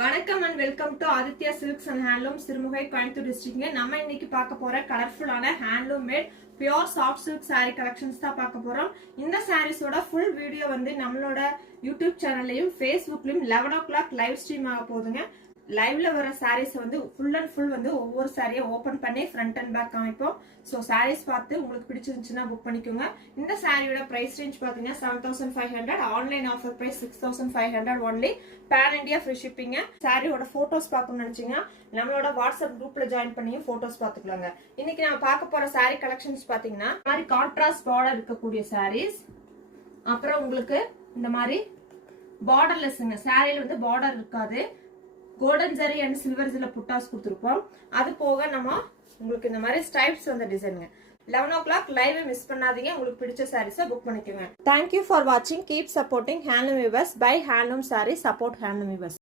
வணக்கம் and welcome to Aditya silks and handloom Sirumugai Coimbatore டிஸ்ட்ரிக்ட்ங்க. நம்ம இன்னைக்கு பார்க்க போற கலர்ஃபுல்லான handloom made pure soft silk sari collections தான் பார்க்க போறோம். இந்த சாரீஸோட ஃபுல் வீடியோ வந்து நம்மளோட யூடியூப் சேனல்லையும் ஃபேஸ்புக்லயும் 11 o'clock லைவ் ஸ்ட்ரீம் ஆக போகுதுங்க. லைவ்ல வர சாரீஸ் வந்து ஃபுல் அண்ட் ஃபுல் வந்து ஒவ்வொரு சாரியை ஓபன் பண்ணி ஃப்ரண்ட் அண்ட் பேக் காமிப்போம். ஸோ சாரீஸ் பார்த்து உங்களுக்கு பிடிச்சிருந்துச்சுன்னா புக் பண்ணிக்கோங்க. இந்த சாரியோட பிரைஸ் ரேஞ்ச் பாத்தீங்கன்னா 7,500. Online offer price 6,500 only. Pan India free shipping. சாரியோட போட்டோஸ் பார்க்கணும்னு நினைச்சீங்கன்னா நம்மளோட வாட்ஸ்அப் குரூப்ல ஜாயின் பண்ணியும் போட்டோஸ் பாத்துக்கலாங்க. இன்னைக்கு நம்ம பார்க்க போற சாரி கலெக்ஷன்ஸ் பாத்தீங்கன்னா இந்த மாதிரி கான்ட்ராஸ்ட் பார்டர் இருக்கக்கூடிய சாரீஸ், அப்புறம் உங்களுக்கு இந்த மாதிரி பார்டர்லெஸ்ங்க. சாரியில வந்து பார்டர் இருக்காது, கோல்டன் ஜரி அண்ட் சில்வர் ஜில புட்டாஸ் கொடுத்துருப்போம். அது போக நம்ம உங்களுக்கு இந்த மாதிரி ஸ்ட்ரைப்ஸ் வந்த டிசைனுங்க. 11 o'clock லைவ் மிஸ் பண்ணாதீங்க. உங்களுக்கு பிடிச்ச சாரீஸை புக் பண்ணிக்கோங்க. தேங்க்யூ ஃபார் வாட்சிங். Keep supporting handloom weavers. Bye handloom sarees. Support handloom viewers.